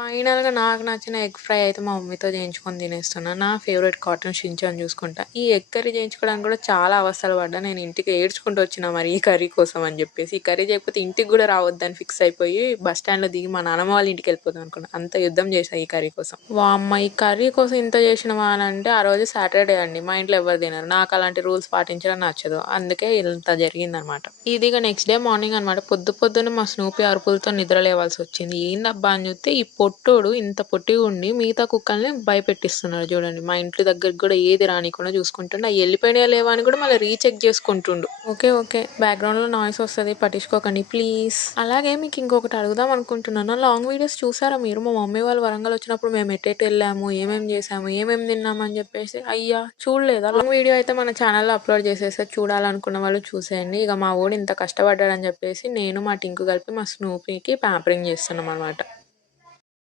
ఫైనల్‌గా నాకు నచ్చిన ఎగ్ ఫ్రై అయితే మా మమ్మీతో చేయించుకొని తినేస్తున్నా. నా ఫేవరెట్ కార్టూన్ 'షిన్ చాన్' చూసుకుంటా. ఈ ఎగ్ కర్రీ చేయించుకోవడానికి కూడా చాలా అవస్థలు పడ్డా. నేను ఇంటికి ఏడ్చుకుంటూ వచ్చిన మరి ఈ కర్రీ కోసం అని చెప్పేసి. ఈ కర్రీ చేయకపోతే ఇంటికి కూడా రావద్దని ఫిక్స్ అయిపోయి బస్ స్టాండ్‌లో దిగి మా నానమ్మ వాళ్ళ ఇంటికి వెళ్ళిపోదాం అనుకున్నా. అంత యుద్ధం చేశా ఈ కర్రీ కోసం. వామ్మో! ఈ కర్రీ కోసం ఇంత చేసినవా అని అంటే ఆ రోజు సాటర్‌డే అండి. మా ఇంట్లో ఎవరు తినరు. నాకు అలాంటి రూల్స్ పాటించడం నచ్చదు. అందుకే ఇంత జరిగిందనమాట. ఇది ఇగ నెక్స్ట్ డే మార్నింగ్ అనమాట. పొద్దున్నే మా స్నూపీ అరుపులతో నిద్ర లేవాల్సొచ్చింది. ఏందబ్బా అని చూస్తే ఈ పొట్టోడు ఇంత పొట్టిగా ఉండి మిగతా కుక్కల్ని భయపెట్టిస్తున్నాడు చూడండి. మా ఇంటి దగ్గరికి కూడా ఏది రానీయకుండా చూసుకుంటుండు. అయి ఎళ్ళిపోయినాయా లేవా అని కూడా మళ్ళీ రీచెక్ చేసుకుంటుండు. ఓకే. బ్యాక్‌గ్రౌండ్‌లో నాయిస్ వస్తది పట్టించుకోకండి ప్లీజ్. అలాగే మీకు ఇంకొకటి అడుగుదాం అనుకుంటున్నాను. లాంగ్ వీడియోస్ చూసారా మీరు? మా మమ్మీ వాళ్ళు వరంగల్ వచ్చినప్పుడు మేము ఎటెటు వెళ్ళాము, ఏమేం చేసాము, ఏమేం తిన్నాము అని చెప్పేసి. అయ్యా! చూడలేదా? లాంగ్ వీడియో అయితే మన ఛానల్‌లో అప్లోడ్ చేసేసా. చూడాలనుకున్న వాళ్ళు చూసేయండి. ఇక మా వోడు ఇంత కష్టపడ్డాడని చెప్పేసి నేను మా టింకు కలిపి మా స్నూపీకి ప్యాంపరింగ్ చేస్తున్నాం అనమాట.